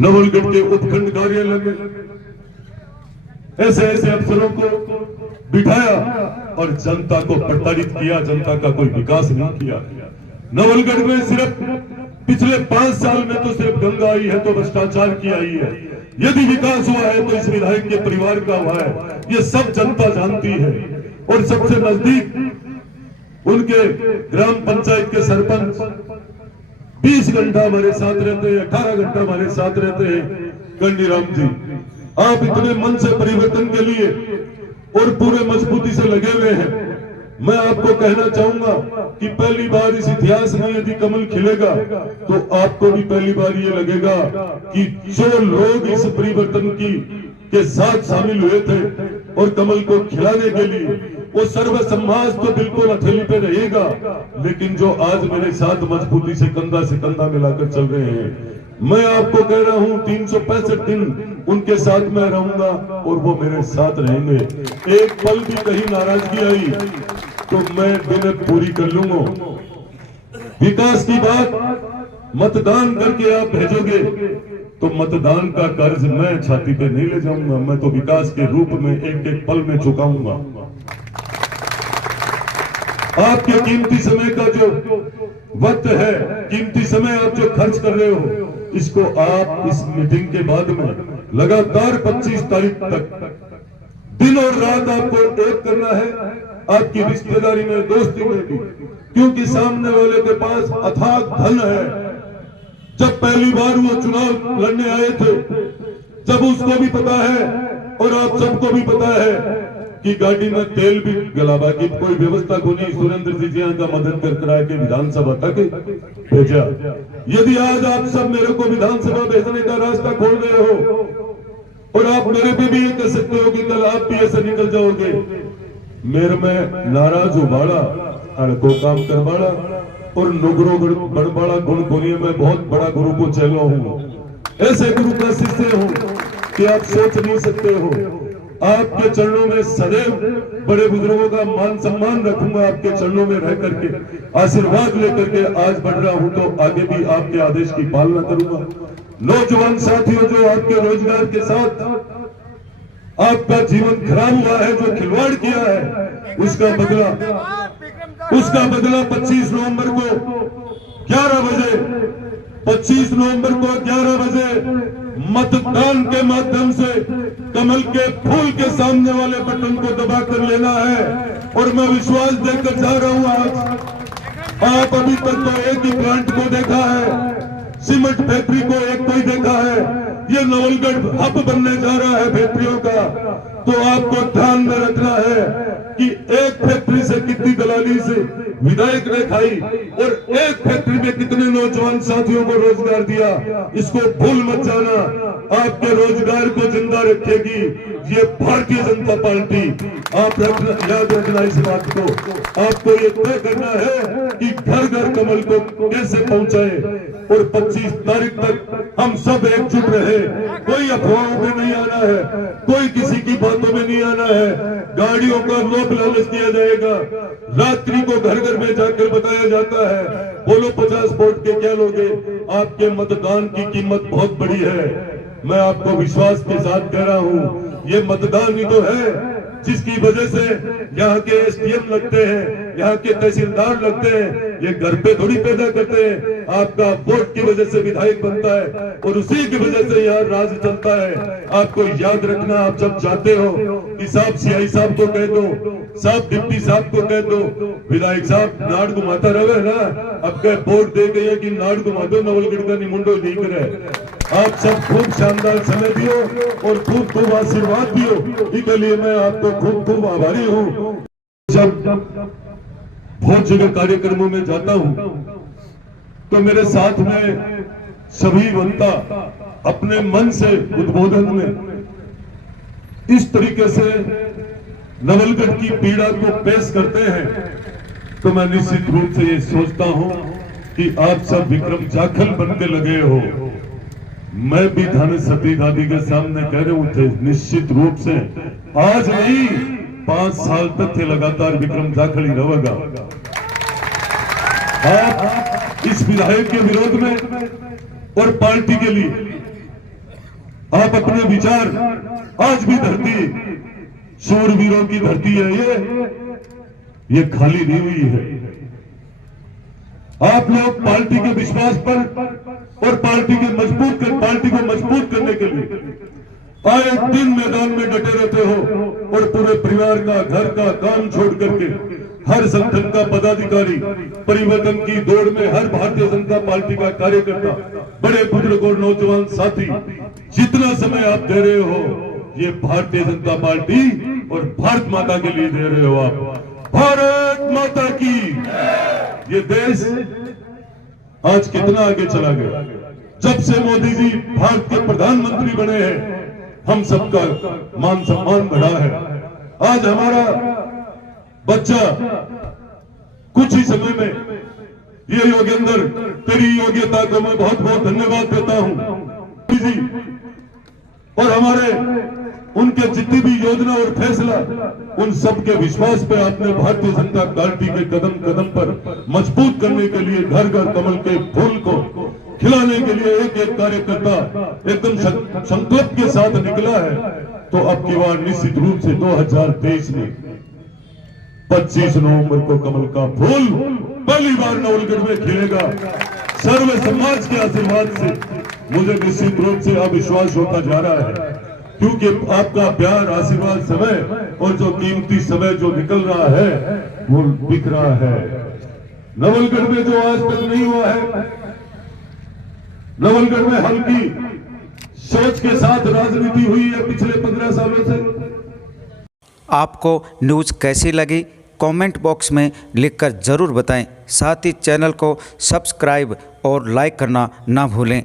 नवलगढ़ के उपखंड कार्यालय में ऐसे ऐसे अफसरों को बिठाया और जनता को प्रताड़ित किया, जनता का कोई विकास नहीं किया। नवलगढ़ में सिर्फ पिछले 5 साल में तो सिर्फ गंगा आई है तो भ्रष्टाचार की आई है। यदि विकास हुआ है तो इस विधायक के परिवार का हुआ है, ये सब जनता जानती है। और सबसे नजदीक उनके ग्राम पंचायत के सरपंच 20 घंटा हमारे साथ रहते हैं, 18 घंटा हमारे साथ रहते हैं। कंडीराम जी, आप इतने मन से परिवर्तन के लिए और पूरे मजबूती से लगे हुए हैं। मैं आपको कहना चाहूंगा कि पहली बार इस इतिहास में यदि कमल खिलेगा तो आपको भी पहली बार ये लगेगा कि जो लोग इस परिवर्तन के साथ शामिल हुए थे और कमल को खिलाने के लिए, वो सर्व समाज तो बिल्कुल हथेली पे रहेगा, लेकिन जो आज मेरे साथ मजबूती से कंधा मिलाकर चल रहे हैं, मैं आपको कह रहा हूं 365 दिन उनके साथ मैं रहूंगा और वो मेरे साथ रहेंगे। एक पल भी कहीं नाराजगी आई तो मैं दिन पूरी कर लूंगा। विकास की बात मतदान करके आप भेजोगे तो मतदान का कर्ज मैं छाती पे नहीं ले जाऊंगा, मैं तो विकास के रूप में एक एक पल में चुकाऊंगा। आपके कीमती समय का जो वक्त है, कीमती समय आप जो खर्च कर रहे हो, इसको आप इस मीटिंग के बाद में लगातार 25 तारीख तक दिन और रात आपको एक करना है, आपकी रिश्तेदारी में, दोस्ती में भी, क्योंकि सामने वाले के पास अथाक धन है। जब पहली बार वो चुनाव लड़ने आए थे, जब उसको भी पता है और आप सबको भी पता है कि गाड़ी में तेल भी गलाबा की कोई व्यवस्था को नहीं, सुरेंद्र जी जी का मदद कर करा के विधानसभा तक भेजा। यदि आज आप सब मेरे को विधानसभा भेजने का रास्ता खोल रहे हो और आप मेरे पे भी ये कह सकते हो कि कल आप भी ऐसे निकल जाओगे, मेरे में नाराज हो बाड़ा, अड़को काम कर बाड़ा और नुगरो बड़बड़ा गुण खोलिए। मैं बहुत बड़ा गुरु को चेला हूं, ऐसे गुरु का शिष्य हूं कि आप सोच नहीं सकते हो। आपके चरणों में सदैव बड़े बुजुर्गों का मान सम्मान रखूंगा, आपके चरणों में रह करके आशीर्वाद लेकर के आज बढ़ रहा हूं, तो आगे भी आपके आदेश की पालना करूंगा। नौजवान साथियों, जो आपके रोजगार के साथ आपका जीवन खराब हुआ है, जो खिलवाड़ किया है, उसका बदला 25 नवंबर को 11 बजे 25 नवंबर को 11 बजे मतदान के माध्यम से कमल के फूल के सामने वाले बटन को दबा कर लेना है। और मैं विश्वास देकर जा रहा हूं, आज आप अभी तक तो एक ही प्लांट को देखा है, सीमेंट फैक्ट्री को एक को ही देखा है। ये नवलगढ़ हब बनने जा रहा है फैक्ट्रियों का, तो आपको ध्यान में रखना है कि एक फैक्ट्री से कितनी दलाली से विधायक ने खाई और एक फैक्ट्री में कितने नौजवान साथियों को रोजगार दिया, इसको भूल मत जाना। आपके रोजगार को जिंदा रखेगी ये भारतीय जनता पार्टी। आप याद रखना इस बात को। आपको ये तय करना है कि घर घर कमल को कैसे पहुंचाए और 25 तारीख तक हम सब एकजुट रहे। कोई अफवाहों में नहीं आना है, कोई किसी की बातों में नहीं आना है। गाड़ियों का लोभ लालच दिया जाएगा, रात्रि को घर घर में जाकर बताया जाता है, बोलो 50 वोट के क्या लोगे। आपके मतदान की कीमत बहुत बड़ी है। मैं आपको विश्वास के साथ कह रहा हूं, ये मतदान ही तो है जिसकी वजह से यहाँ के एसडीएम लगते हैं, यहाँ के तहसीलदार लगते हैं। ये घर पे थोड़ी पैदा करते हैं, आपका वोट की वजह से विधायक बनता है और उसी की वजह से यहाँ राज चलता है। आपको याद रखना, आप जब जाते हो कि साहब सीआई साहब को कह दो, साहब डिप्टी साहब को कह दो, विधायक साहब नाड़ घुमाता रहे ना, अब कह वोट दे गए कि नाड़ घुमा दो, नवलगढ़ का निमुंडो नहीं करे। आप सब खूब शानदार समय दियो और खूब खूब आशीर्वाद दियो, इसके लिए मैं आपको खूब खूब आभारी हूँ। जब बहुत जगह कार्यक्रमों में जाता हूँ तो मेरे साथ में सभी बनता अपने मन से उद्बोधन में इस तरीके से नवलगढ़ की पीड़ा को पेश करते हैं, तो मैं निश्चित रूप से ये सोचता हूँ कि आप सब विक्रम जाखल बनने लगे हो। मैं भी धन सती दादी के सामने कह रहे थे, निश्चित रूप से आज नहीं 5 साल तक थे लगातार विक्रम जाखल ही रहेगा। आप इस विधायक के विरोध में और पार्टी के लिए आप अपने विचार, आज भी धरती शूरवीरों की धरती है, ये खाली नहीं हुई है। आप लोग पार्टी के विश्वास पर और पार्टी को मजबूत करने के लिए आए दिन मैदान में डटे रहते हो और पूरे परिवार का, घर का काम छोड़ करके हर संगठन का पदाधिकारी, परिवर्तन की दौड़ में हर भारतीय जनता पार्टी का कार्यकर्ता, बड़े बुजुर्ग और नौजवान साथी, जितना समय आप दे रहे हो ये भारतीय जनता पार्टी और भारत माता के लिए दे रहे हो। आप भारत माता की। ये देश आज कितना आगे चला गया। जब से मोदी जी भारत के प्रधानमंत्री बने हैं, हम सबका मान सम्मान बढ़ा है। आज हमारा बच्चा कुछ ही समय में, ये योगेंद्र, तेरी योग्यता को मैं बहुत बहुत धन्यवाद देता हूं जी। और हमारे उनके जितनी भी योजना और फैसला, उन सब के विश्वास पे आपने भारतीय जनता पार्टी के कदम कदम पर मजबूत करने के लिए, घर घर कमल के फूल को खिलाने के लिए एक एक कार्यकर्ता एकदम संकल्प के साथ निकला है। तो अब की बार निश्चित रूप से 2023 में 25 नवंबर को कमल का फूल पहली बार नवलगढ़ में खिलेगा। सर्व समाज के आशीर्वाद से मुझे निश्चित रूप से अविश्वास होता जा रहा है, क्योंकि आपका प्यार, आशीर्वाद, समय और जो कीमती समय जो निकल रहा है वो दिख रहा है। नवलगढ़ में जो आज तक नहीं हुआ है, नवलगढ़ में हल्की सोच के साथ राजनीति हुई है पिछले 15 सालों से। आपको न्यूज़ कैसी लगी कमेंट बॉक्स में लिखकर ज़रूर बताएं। साथ ही चैनल को सब्सक्राइब और लाइक करना ना भूलें।